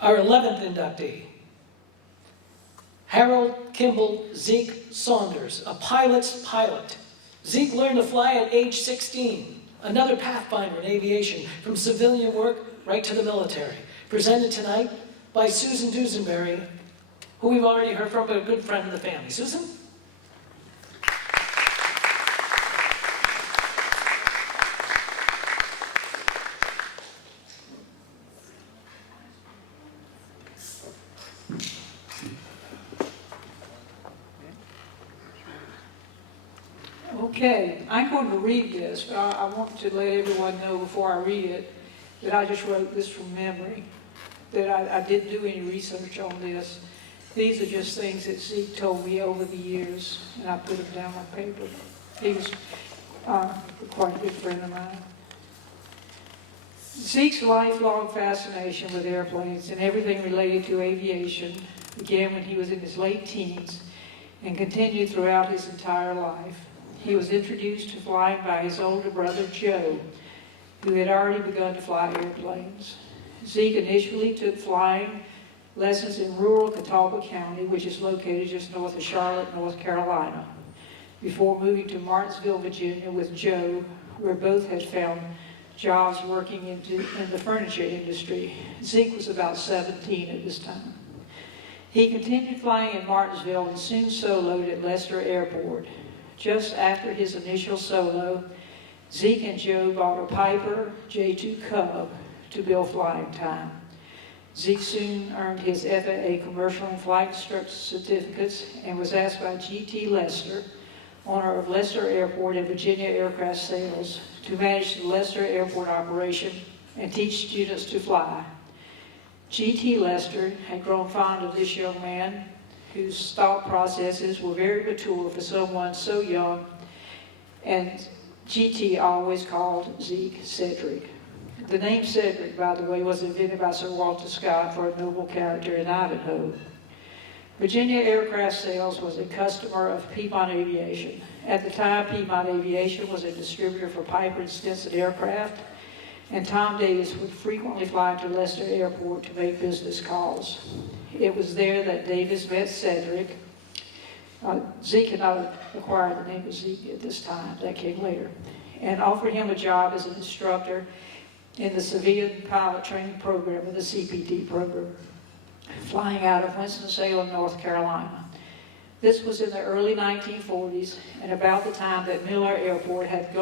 Our 11th inductee, Harold Kimball ZEKE Saunders, a pilot's pilot. ZEKE learned to fly at age 16, another pathfinder in aviation, from civilian work right to the military. Presented tonight by Susan Dusenberry, who we've already heard from, but a good friend of the family. Susan? Okay, I'm going to read this, but I want to let everyone know before I read it that I just wrote this from memory, that I didn't do any research on this. These are just things that ZEKE told me over the years, and I put them down on paper. He was quite a good friend of mine. ZEKE's lifelong fascination with airplanes and everything related to aviation began when he was in his late teens and continued throughout his entire life. He was introduced to flying by his older brother, Joe, who had already begun to fly airplanes. ZEKE initially took flying lessons in rural Catawba County, which is located just north of Charlotte, North Carolina, before moving to Martinsville, Virginia with Joe, where both had found jobs working in the furniture industry. ZEKE was about 17 at this time. He continued flying in Martinsville and soon soloed at Leicester Airport. Just after his initial solo, ZEKE and Joe bought a Piper J2 Cub to build flying time. ZEKE soon earned his FAA commercial and flight instructor certificates and was asked by G.T. Lester, owner of Leicester Airport and Virginia Aircraft Sales, to manage the Leicester Airport operation and teach students to fly. G.T. Lester had grown fond of this young man, whose thought processes were very mature for someone so young, and G.T. always called ZEKE Cedric. The name Cedric, by the way, was invented by Sir Walter Scott for a noble character in Ivanhoe. Virginia Aircraft Sales was a customer of Piedmont Aviation. At the time, Piedmont Aviation was a distributor for Piper and Stinson aircraft, and Tom Davis would frequently fly to Leicester Airport to make business calls. It was there that Davis met Cedric. ZEKE had not acquired the name of ZEKE at this time, that came later, and offered him a job as an instructor in the civilian pilot training program of the CPT program, flying out of Winston-Salem, North Carolina. This was in the early 1940s and about the time that Miller Airport had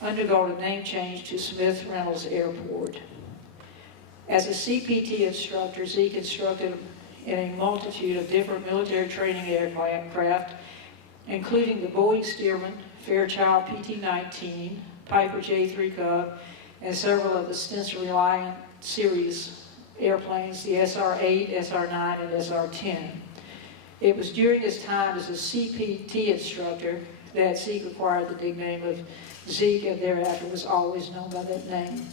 undergone a name change to Smith Reynolds Airport. As a CPT instructor, ZEKE instructed in a multitude of different military training aircraft, including the Boeing Stearman, Fairchild PT-19, Piper J3 Cub, and several of the Stinson Reliant series airplanes, the SR-8, SR-9, and SR-10. It was during his time as a CPT instructor that ZEKE acquired the nickname of ZEKE, and thereafter was always known by that name.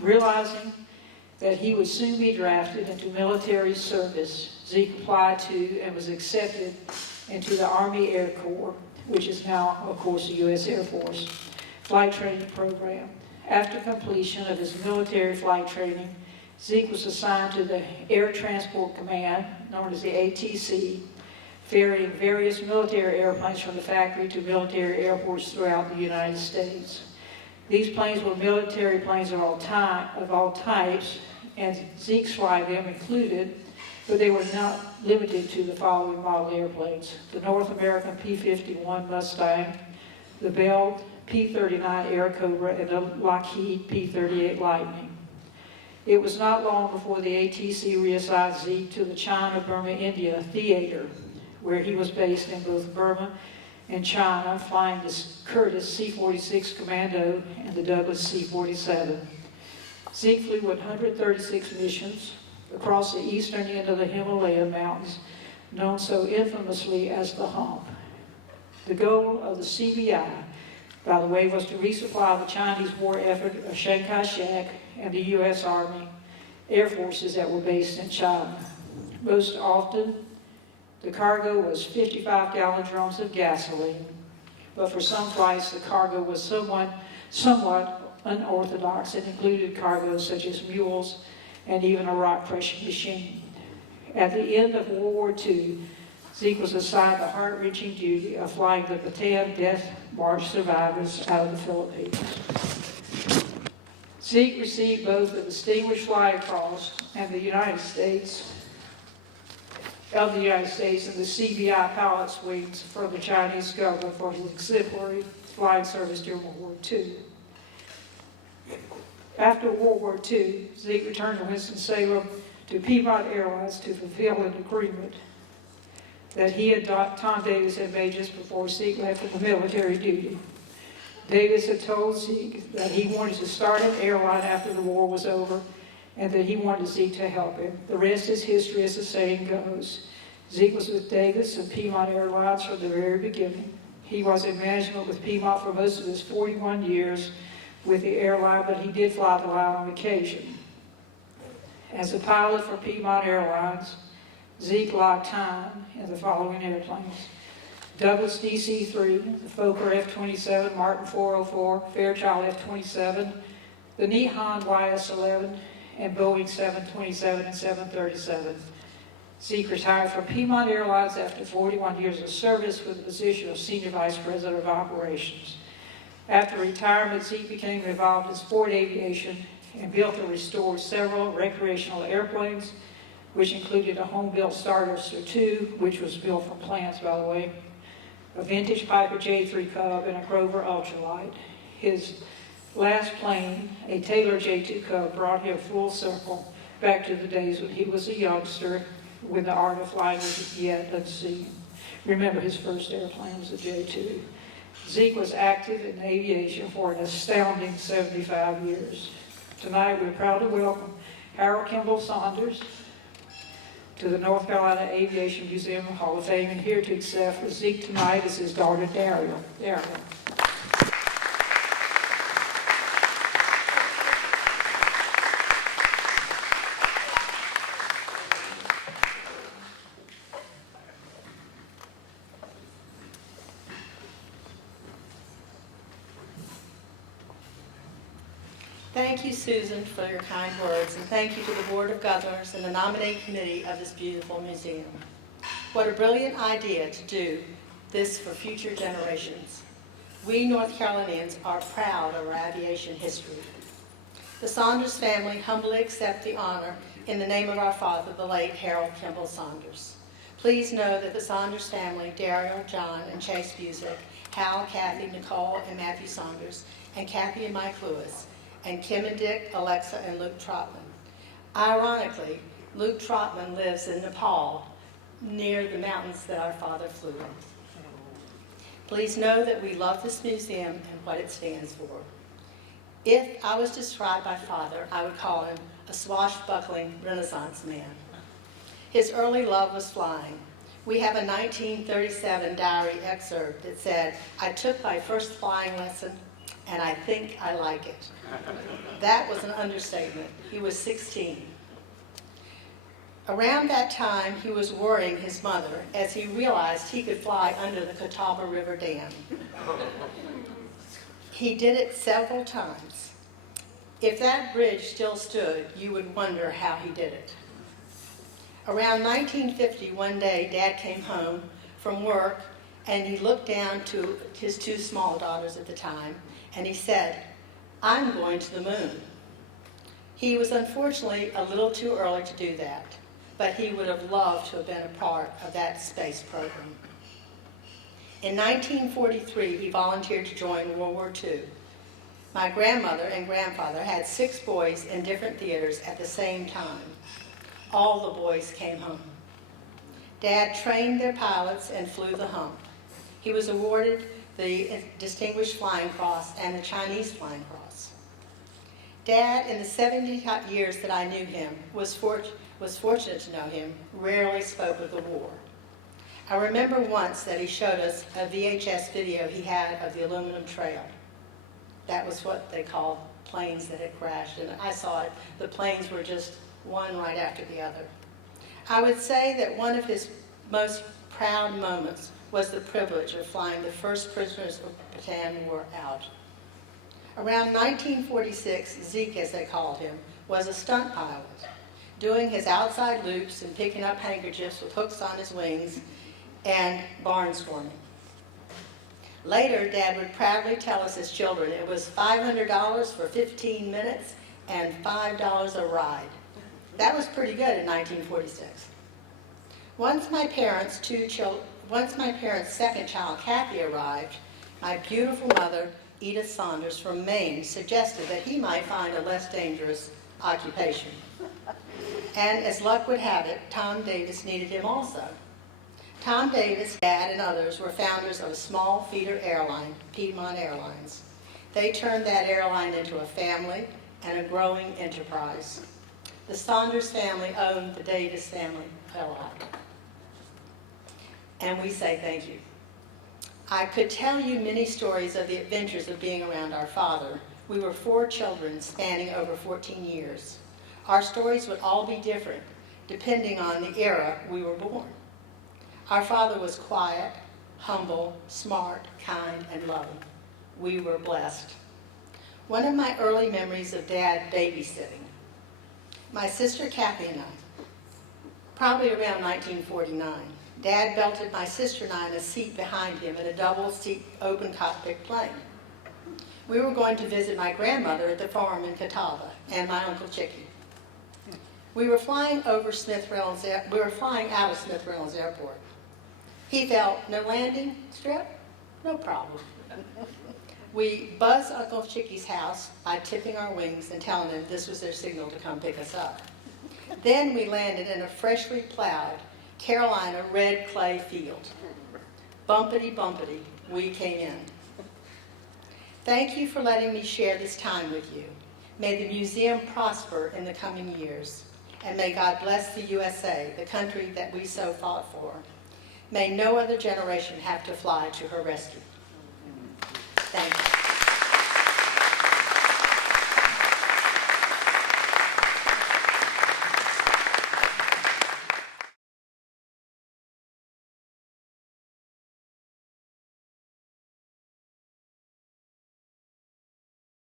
Realizing that he would soon be drafted into military service, ZEKE applied to and was accepted into the Army Air Corps, which is now, of course, the U.S. Air Force, flight training program. After completion of his military flight training, ZEKE was assigned to the Air Transport Command, known as the ATC, ferrying various military airplanes from the factory to military airports throughout the United States. These planes were military planes of all types, and ZEKE's flight them included, but they were not limited to the following model airplanes: the North American P-51 Mustang, the Bell P-39 Air Cobra, and the Lockheed P-38 Lightning. It was not long before the ATC reassigned ZEKE to the China-Burma-India theater, where he was based in both Burma and China, flying the Curtiss C-46 Commando and the Douglas C-47. ZEKE flew 136 missions across the eastern end of the Himalayan mountains, known so infamously as the Hump. The goal of the CBI, by the way, was to resupply the Chinese war effort of Chiang Kai-shek and the U.S. Army Air Forces that were based in China. Most often, the cargo was 55-gallon drums of gasoline, but for some flights, the cargo was somewhat unorthodox and included cargoes such as mules and even a rock crushing machine. At the end of World War II, Zeke was assigned the heart-wrenching duty of flying the Bataan Death March survivors out of the Philippines. Zeke received both the Distinguished Flying Cross and the United States and the CBI Pilot's Wings from the Chinese government for his exemplary flying service during World War II. After World War II, Zeke returned to Winston-Salem to Piedmont Airlines to fulfill an agreement that he and Tom Davis had made just before Zeke left for the military duty. Davis had told Zeke that he wanted to start an airline after the war was over and that he wanted Zeke to help him. The rest is history, as the saying goes. Zeke was with Davis and Piedmont Airlines from the very beginning. He was in management with Piedmont for most of his 41 years with the airline, but he did fly the line on occasion. As a pilot for Piedmont Airlines, Zeke logged time in the following airplanes: Douglas DC-3, the Fokker F-27, Martin 404, Fairchild F-27, the Nihon YS-11, and Boeing 727 and 737. Zeke retired from Piedmont Airlines after 41 years of service with the position of Senior Vice President of Operations. After retirement, Zeke became involved in sport aviation and built and restored several recreational airplanes, which included a home-built Saunders II, which was built from plans, by the way, a vintage Piper J3 Cub, and a Grover Ultralight. His last plane, a Taylor J2 Cub, brought him full circle back to the days when he was a youngster, when the art of flying was yet unseen. Remember, his first airplane was a J2. Zeke was active in aviation for an astounding 75 years. Tonight, we're proud to welcome Harold Kimball Saunders to the North Carolina Aviation Museum Hall of Fame, and here to accept for Zeke tonight is his daughter, Daryl. Thank you, Susan, for your kind words, and thank you to the Board of Governors and the nominating committee of this beautiful museum. What a brilliant idea to do this for future generations. We North Carolinians are proud of our aviation history. The Saunders family humbly accept the honor in the name of our father, the late Harold Kimball Saunders. Please know that the Saunders family, Daryl, John, and Chase Busick, Hal, Kathy, Nicole, and Matthew Saunders, and Kathy and Mike Lewis, and Kim and Dick, Alexa, and Luke Trotman. Ironically, Luke Trotman lives in Nepal, near the mountains that our father flew in. Please know that we love this museum and what it stands for. If I was described by Father, I would call him a swashbuckling Renaissance man. His early love was flying. We have a 1937 diary excerpt that said, "I took my first flying lesson, and I think I like it." That was an understatement. He was 16. Around that time, he was worrying his mother as he realized he could fly under the Catawba River Dam. He did it several times. If that bridge still stood, you would wonder how he did it. Around 1950, one day, Dad came home from work, and he looked down to his two small daughters at the time, and he said, "I'm going to the moon." He was unfortunately a little too early to do that, but he would have loved to have been a part of that space program. In 1943, he volunteered to join World War II. My grandmother and grandfather had 6 boys in different theaters at the same time. All the boys came home. Dad trained their pilots and flew the hump. He was awarded the Distinguished Flying Cross and the Chinese Flying Cross. Dad, in the 70 years that I knew him, was fortunate to know him, rarely spoke of the war. I remember once that he showed us a VHS video he had of the aluminum trail. That was what they called planes that had crashed, and I saw it. The planes were just one right after the other. I would say that one of his most proud moments was the privilege of flying the first prisoners of Bataan War out. Around 1946, Zeke, as they called him, was a stunt pilot. doing his outside loops and picking up handkerchiefs with hooks on his wings and barnstorming. Later, Dad would proudly tell us as children it was $500 for 15 minutes and $5 a ride. That was pretty good in 1946. Once my parents' second child, Kathy, arrived, my beautiful mother, Edith Saunders from Maine, suggested that he might find a less dangerous occupation. And as luck would have it, Tom Davis needed him also. Tom Davis, Dad, and others were founders of a small feeder airline, Piedmont Airlines. They turned that airline into a family and a growing enterprise. The Saunders family owned the Davis family airline. And we say thank you. I could tell you many stories of the adventures of being around our father. We were 4 children spanning over 14 years. Our stories would all be different, depending on the era we were born. Our father was quiet, humble, smart, kind, and loving. We were blessed. One of my early memories of Dad babysitting. My sister Kathy and I, probably around 1949, Dad belted my sister and I in a seat behind him in a double-seat open cockpit plane. We were going to visit my grandmother at the farm in Catawba and my Uncle Chicky. We were flying out of Smith Reynolds Airport. He felt, no landing strip? No problem. We buzzed Uncle Chicky's house by tipping our wings and telling him this was their signal to come pick us up. Then we landed in a freshly plowed Carolina red clay field. Bumpity, bumpity, we came in. Thank you for letting me share this time with you. May the museum prosper in the coming years. And may God bless the USA, the country that we so fought for. May no other generation have to fly to her rescue. Thank you.